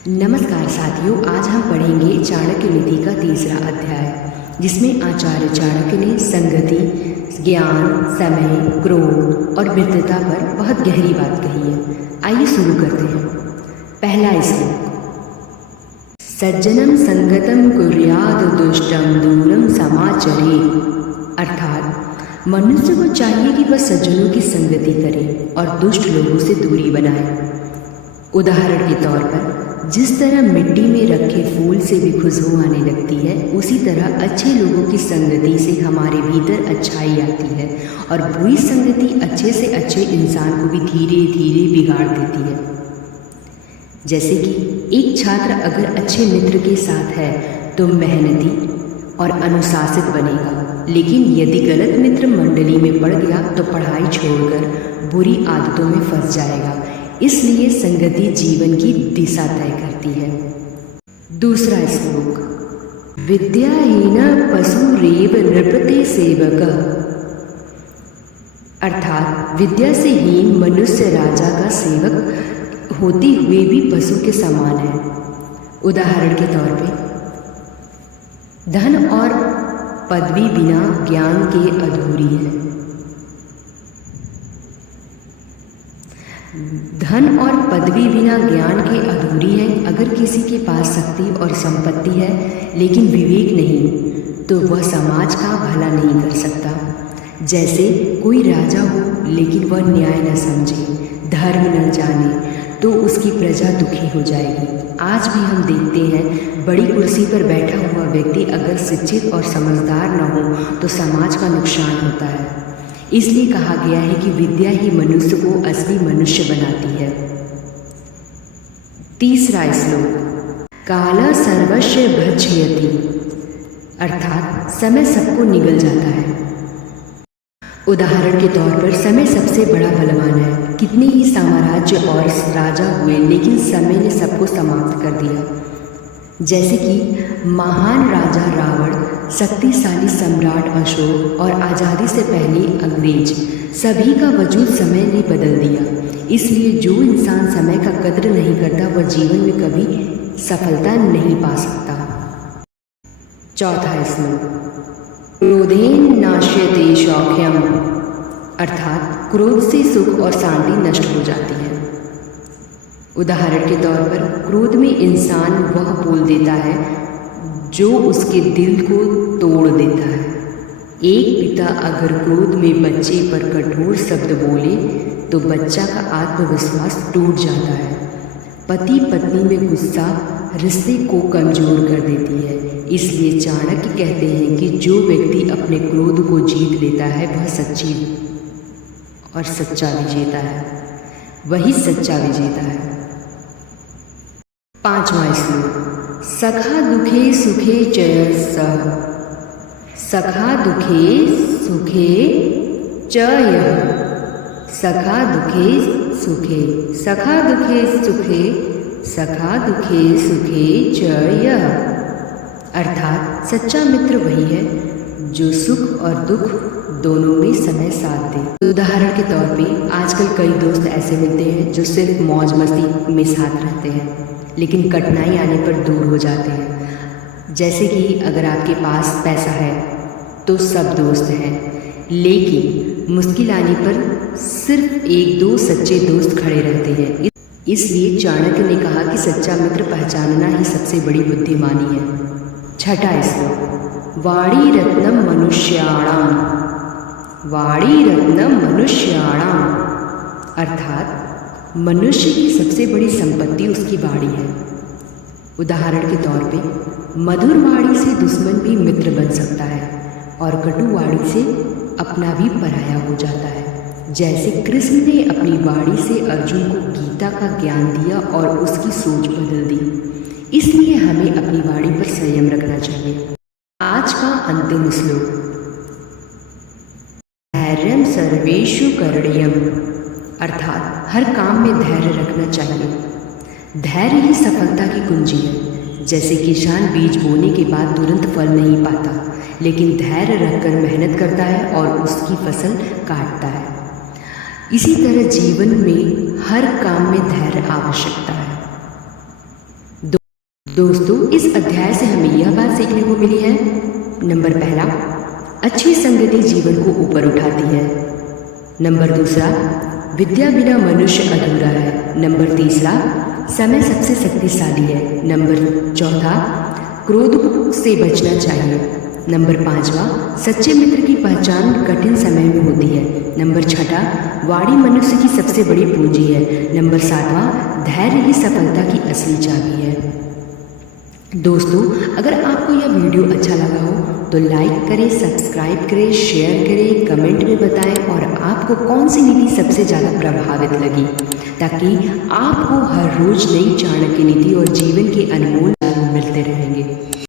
नमस्कार साथियों, आज हम पढ़ेंगे चाणक्य नीति का तीसरा अध्याय, जिसमें आचार्य चाणक्य ने संगति, ज्ञान, समय, क्रोध और मित्रता पर बहुत गहरी बात कही है। आइए शुरू करते हैं। पहला श्लोक। सज्जनम संगतम कुर्याद दुष्टम दूरम समाचरेत्। अर्थात मनुष्य को चाहिए कि वह सज्जनों की संगति करे और दुष्ट लोगों से दूरी बनाए। उदाहरण के तौर पर जिस तरह मिट्टी में रखे फूल से भी खुशबू आने लगती है, उसी तरह अच्छे लोगों की संगति से हमारे भीतर अच्छाई आती है और बुरी संगति अच्छे से अच्छे इंसान को भी धीरे धीरे बिगाड़ देती है। जैसे कि एक छात्र अगर अच्छे मित्र के साथ है तो मेहनती और अनुशासित बनेगा, लेकिन यदि गलत मित्र मंडली में पड़ गया तो पढ़ाई छोड़कर बुरी आदतों में फंस जाएगा। इसलिए संगति जीवन की दिशा तय करती है। दूसरा श्लोक। विद्याहीन पशुरेव नृपते सेवक। अर्थात विद्या से हीन मनुष्य राजा का सेवक होते हुए भी पशु के समान है। उदाहरण के तौर पे धन और पदवी बिना ज्ञान के अधूरी है। धन और पदवी बिना ज्ञान के अधूरी है। अगर किसी के पास शक्ति और संपत्ति है लेकिन विवेक नहीं, तो वह समाज का भला नहीं कर सकता। जैसे कोई राजा हो लेकिन वह न्याय न समझे, धर्म न जाने, तो उसकी प्रजा दुखी हो जाएगी। आज भी हम देखते हैं, बड़ी कुर्सी पर बैठा हुआ व्यक्ति अगर शिक्षित और समझदार न हो तो समाज का नुकसान होता है। इसलिए कहा गया है कि विद्या ही मनुष्य को असली मनुष्य बनाती है। तीसरा श्लोक। काल सर्वस्य भक्षयति। अर्थात समय सबको निगल जाता है। उदाहरण के तौर पर समय सबसे बड़ा बलवान है। कितने ही साम्राज्य और राजा हुए लेकिन समय ने सबको समाप्त कर दिया। जैसे कि महान राजा रावण, शक्तिशाली सम्राट अशोक और आज़ादी से पहले अंग्रेज, सभी का वजूद समय ने बदल दिया। इसलिए जो इंसान समय का कद्र नहीं करता वह जीवन में कभी सफलता नहीं पा सकता। चौथा श्लोक। क्रोधेन नाश्यते सौख्यम। अर्थात क्रोध से सुख और शांति नष्ट हो जाती है। उदाहरण के तौर पर क्रोध में इंसान वह बोल देता है जो उसके दिल को तोड़ देता है। एक पिता अगर क्रोध में बच्चे पर कठोर शब्द बोले तो बच्चा का आत्मविश्वास टूट जाता है। पति पत्नी में गुस्सा रिश्ते को कमजोर कर देती है। इसलिए चाणक्य कहते हैं कि जो व्यक्ति अपने क्रोध को जीत लेता है वह सच्ची और सच्चा विजेता है। वही सच्चा विजेता है। पांचवा श्लोक। सखा दुखे सुखे च सह। सखा दुखे सुखे च यः। सखा दुखे सुखे, सखा दुखे सुखे, सखा दुखे सुखे च यः। अर्थात सच्चा मित्र वही है जो सुख और दुख दोनों में समय साथ दे। उदाहरण के तौर पे आजकल कई दोस्त ऐसे मिलते हैं जो सिर्फ मौज मस्ती में साथ रहते हैं लेकिन कठिनाई आने पर दूर हो जाते हैं। जैसे कि अगर आपके पास पैसा है तो सब दोस्त हैं, लेकिन मुश्किल आने पर सिर्फ एक दो सच्चे दोस्त खड़े रहते हैं। इसलिए चाणक्य ने कहा कि सच्चा मित्र पहचानना ही सबसे बड़ी बुद्धिमानी है। छठा श्लोक। वाणी रत्नम मनुष्याणाम। वाणी रत्नम मनुष्याणाम। अर्थात मनुष्य की सबसे बड़ी संपत्ति उसकी वाणी है। उदाहरण के तौर पे मधुर वाणी से दुश्मन भी मित्र बन सकता है और कटु वाणी से अपना भी पराया हो जाता है। जैसे कृष्ण ने अपनी वाणी से अर्जुन को गीता का ज्ञान दिया और उसकी सोच बदल दी। इसलिए हमें अपनी वाणी पर संयम रखना चाहिए। आज का अंतिम श्लोक। धैर्यं सर्वेषु करणीयम। अर्थात हर काम में धैर्य रखना चाहिए। धैर्य ही सफलता की कुंजी है। जैसे किसान बीज बोने के बाद तुरंत फल नहीं पाता, लेकिन धैर्य रखकर मेहनत करता है और उसकी फसल काटता है। इसी तरह जीवन में हर काम में धैर्य आवश्यकता है। दोस्तों, इस अध्याय से हमें यह बात सीखने को मिली है। नंबर पहला, अच्छी संगति जीवन को ऊपर उठाती है। नंबर दूसरा, विद्या बिना मनुष्य अधूरा है। नंबर तीसरा, समय सबसे शक्तिशाली है। नंबर चौथा, क्रोध से बचना चाहिए। नंबर पाँचवा, सच्चे मित्र की पहचान कठिन समय में होती है। नंबर छठा, वाणी मनुष्य की सबसे बड़ी पूंजी है। नंबर सातवां, धैर्य ही सफलता की असली चाबी है। दोस्तों, अगर आपको यह वीडियो अच्छा लगा हो तो लाइक करें, सब्सक्राइब करें, शेयर करें, कमेंट में बताएं और आपको कौन सी नीति सबसे ज़्यादा प्रभावित लगी, ताकि आपको हर रोज नई चाणक्य नीति और जीवन के अनमोल मिलते रहेंगे।